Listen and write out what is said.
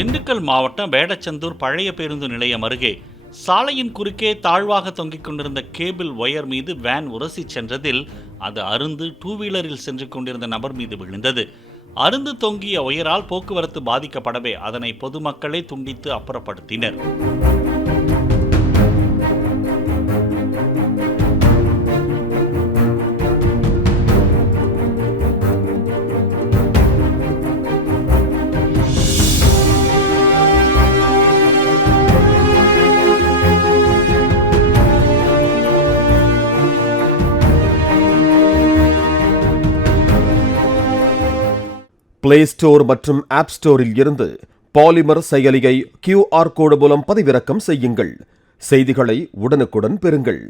திண்டுக்கல் மாவட்டம் வேடச்சந்தூர் பழைய பேருந்து நிலையம் அருகே சாலையின் குறுக்கே தாழ்வாக தொங்கிக் கொண்டிருந்த கேபிள் ஒயர் மீது வேன் உரசி சென்றதில் அது அருந்து டூ வீலரில் சென்று கொண்டிருந்த நபர் மீது விழுந்தது. அருந்து தொங்கிய ஒயரால் போக்குவரத்து பாதிக்கப்படவே அதனை பொதுமக்களே துண்டித்து அப்புறப்படுத்தினர். பிளே ஸ்டோர் மற்றும் ஆப் ஸ்டோரில் இருந்து பாலிமர் செயலியை QR கோடு மூலம் பதிவிறக்கம் செய்யுங்கள். செய்திகளை உடனுக்குடன் பெறுங்கள்.